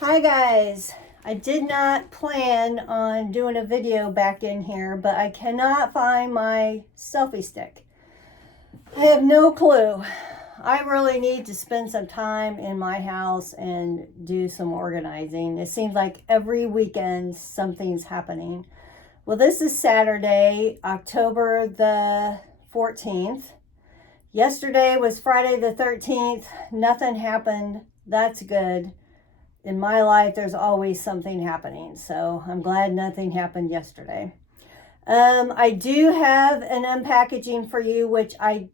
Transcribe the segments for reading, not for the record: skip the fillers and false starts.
Hi guys, I did not plan on doing a video back in here, but I cannot find my selfie stick. I have no clue. I really need to spend some time in my house and do some organizing. It seems like every weekend something's happening. Well, this is Saturday, October the 14th. Yesterday was Friday the 13th. Nothing happened. That's good. In my life, there's always something happening. So I'm glad nothing happened yesterday. I do have an unpackaging for you, which I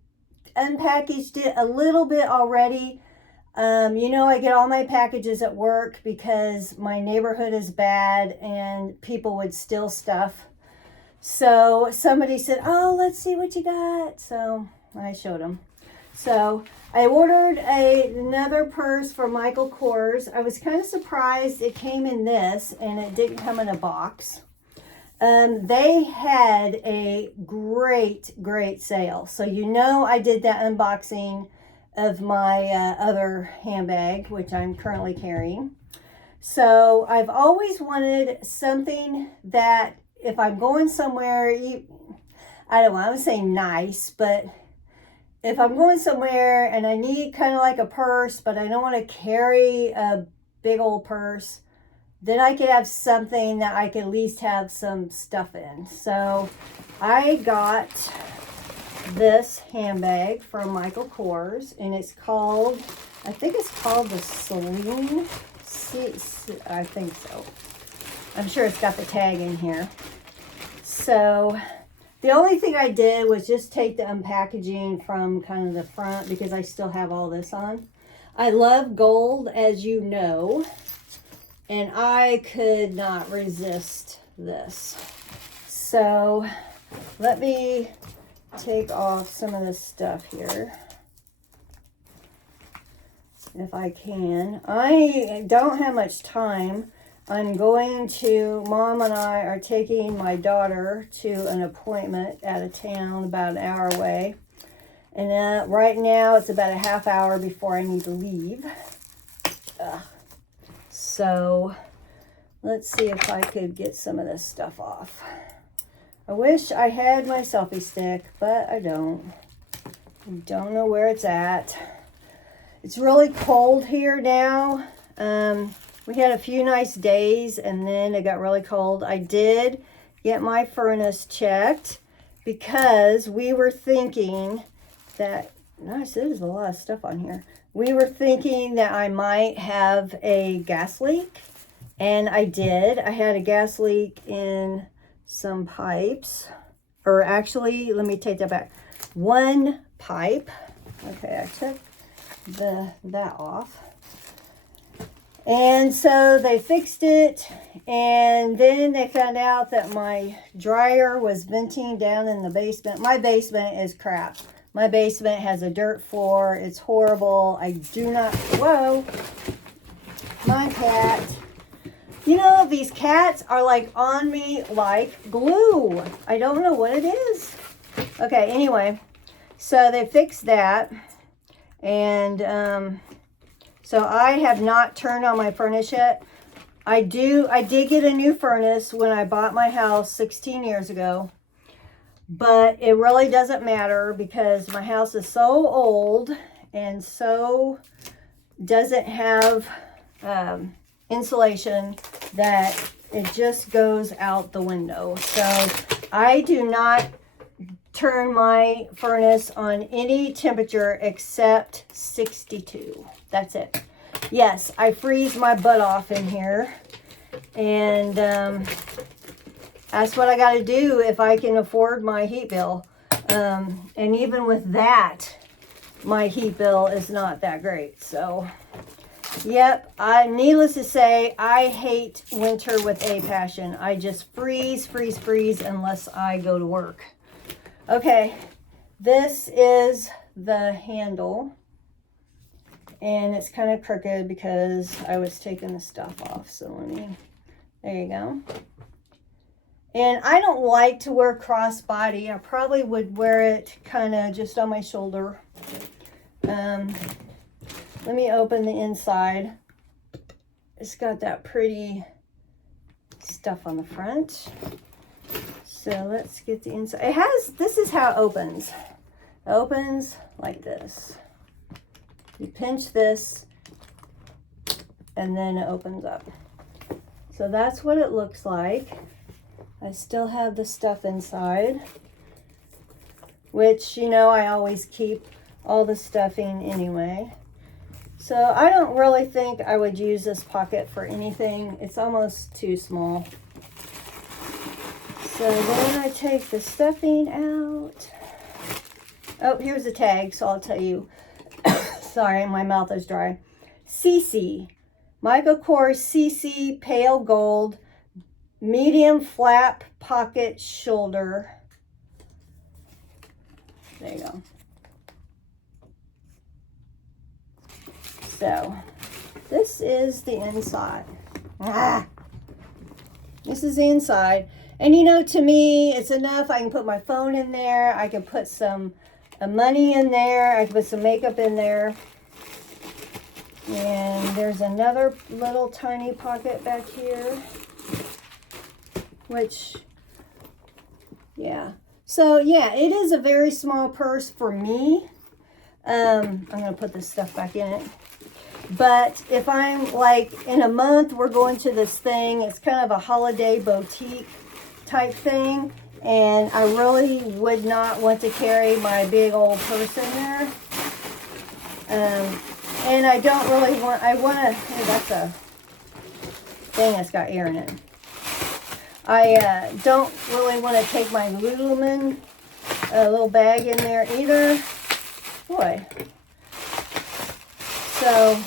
unpackaged it a little bit already. I get all my packages at work because my neighborhood is bad and people would steal stuff. So somebody said, "Oh, let's see what you got." So I showed them. So I ordered another purse for Michael Kors. I was kind of surprised it came in this and it didn't come in a box. They had a great sale. So I did that unboxing of my other handbag, which I'm currently carrying. So I've always wanted something that if I'm going somewhere, I don't want to say nice, but if I'm going somewhere and I need kind of like a purse, but I don't want to carry a big old purse, then I could have something that I could at least have some stuff in. So I got this handbag from Michael Kors, and it's called, I think it's called the Celine. I think so. I'm sure it's got the tag in here. So the only thing I did was just take the unpackaging from kind of the front because I still have all this on. I love gold, as you know, and I could not resist this. So let me take off some of this stuff here, if I can. I don't have much time. Mom and I are taking my daughter to an appointment out of town about an hour away. And right now it's about a half hour before I need to leave. So let's see if I could get some of this stuff off. I wish I had my selfie stick, but I don't. I don't know where it's at. It's really cold here now. We had a few nice days and then it got really cold. I did get my furnace checked because we were thinking that, nice, there's a lot of stuff on here. We were thinking that I might have a gas leak, and I did. I had a gas leak in some pipes, or actually, let me take that back. One pipe. Okay, I took that off. And so they fixed it, and then they found out that my dryer was venting down in the basement. My basement is crap. My basement has a dirt floor. It's horrible. I do not, whoa, my cat. These cats are like on me like glue. I don't know what it is. Okay, anyway, so they fixed that, and so I have not turned on my furnace yet. I did get a new furnace when I bought my house 16 years ago, but it really doesn't matter because my house is so old and so doesn't have insulation that it just goes out the window. So I do not turn my furnace on any temperature except 62. That's it. Yes, I freeze my butt off in here, and that's what I got to do if I can afford my heat bill. And even with that, my heat bill is not that great. So, yep, needless to say, I hate winter with a passion. I just freeze unless I go to work. Okay, this is the handle, and it's kind of crooked because I was taking the stuff off. So there you go. And I don't like to wear crossbody. I probably would wear it kind of just on my shoulder. Let me open the inside. it's got that pretty stuff on the front. So let's get the inside. It has, this is how it opens. It opens like this. You pinch this and then it opens up. So that's what it looks like. I still have the stuff inside, which, you know, I always keep all the stuffing anyway. So I don't really think I would use this pocket for anything. It's almost too small. So then I take the stuffing out. Oh, here's the tag, so I'll tell you. Sorry, my mouth is dry. Cece, Michael Kors Cece Pale Gold, medium flap pocket shoulder. There you go. So this is the inside. This is the inside. And you know, to me, it's enough. I can put my phone in there. I can put some money in there. I can put some makeup in there. And there's another little tiny pocket back here. Which, yeah. So, yeah, it is a very small purse for me. I'm going to put this stuff back in it. But if I'm like in a month, we're going to this thing. It's kind of a holiday boutique type thing. And I really would not want to carry my big old purse in there. And I don't really want, I want to, hey, that's a thing that's got air in it. I don't really want to take my Lululemon little bag in there either. Boy. So,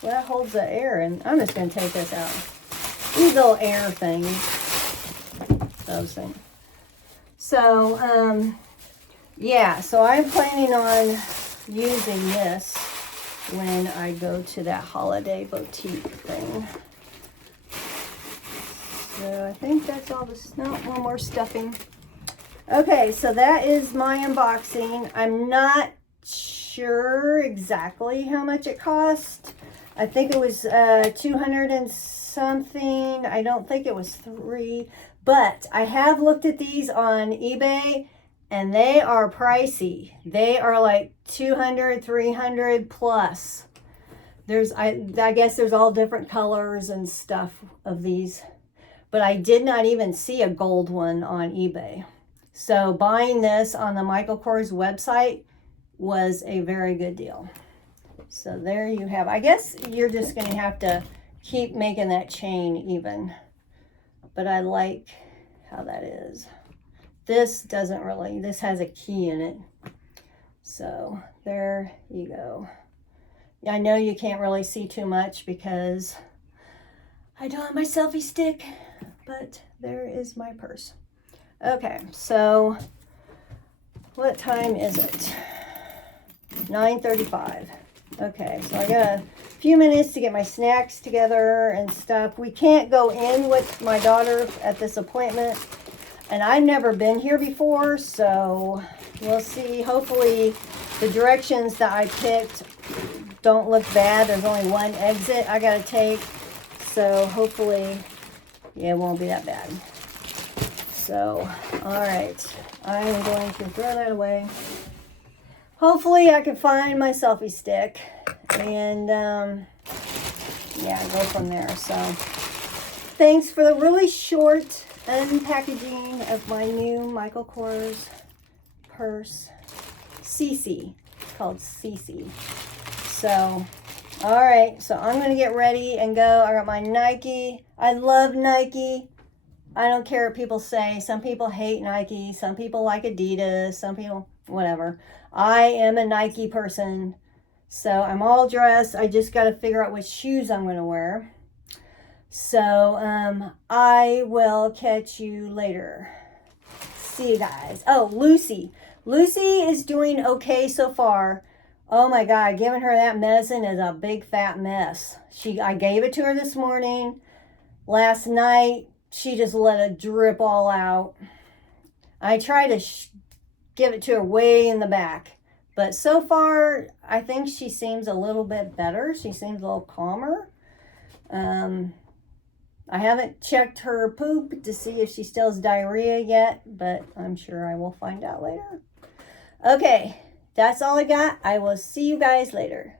well, that holds the air, and I'm just going to take this out. These little air things. Those things. So, yeah, so I'm planning on using this when I go to that holiday boutique thing. So I think that's all the, no, one more stuffing. Okay, so that is my unboxing. I'm not sure exactly how much it cost. I think it was 200 and something. I don't think it was $3, but I have looked at these on eBay and they are pricey. They are like 200, 300 plus. There's, I guess there's all different colors and stuff of these, but I did not even see a gold one on eBay. So buying this on the Michael Kors website was a very good deal. So there you have, I guess you're just going to have to keep making that chain even. But I like how that is. This doesn't really, this has a key in it. So there you go. I know you can't really see too much because I don't have my selfie stick, but there is my purse. Okay, so what time is it? 9:35. Okay, so I got a few minutes to get my snacks together and stuff. We can't go in with my daughter at this appointment, and I've never been here before, so we'll see. Hopefully the directions that I picked don't look bad. There's only one exit I gotta take, so hopefully, yeah, it won't be that bad. So, all right, I'm going to throw that away. Hopefully I can find my selfie stick and yeah, go from there. So thanks for the really short unpackaging of my new Michael Kors purse. Cece, it's called Cece. So, all right, so I'm gonna get ready and go. I got my Nike. I love Nike. I don't care what people say. Some people hate Nike. Some people like Adidas. Some people, whatever. I am a Nike person. So I'm all dressed. I just got to figure out which shoes I'm going to wear. So I will catch you later. See you guys. Oh, Lucy. Lucy is doing okay so far. Oh my God, giving her that medicine is a big fat mess. I gave it to her this morning. Last night, she just let it drip all out. I tried to give it to her way in the back, But so far, I think she seems a little bit better. She seems a little calmer. I haven't checked her poop to see if she still has diarrhea yet, but I'm sure I will find out later. Okay, that's all I got. I will see you guys later.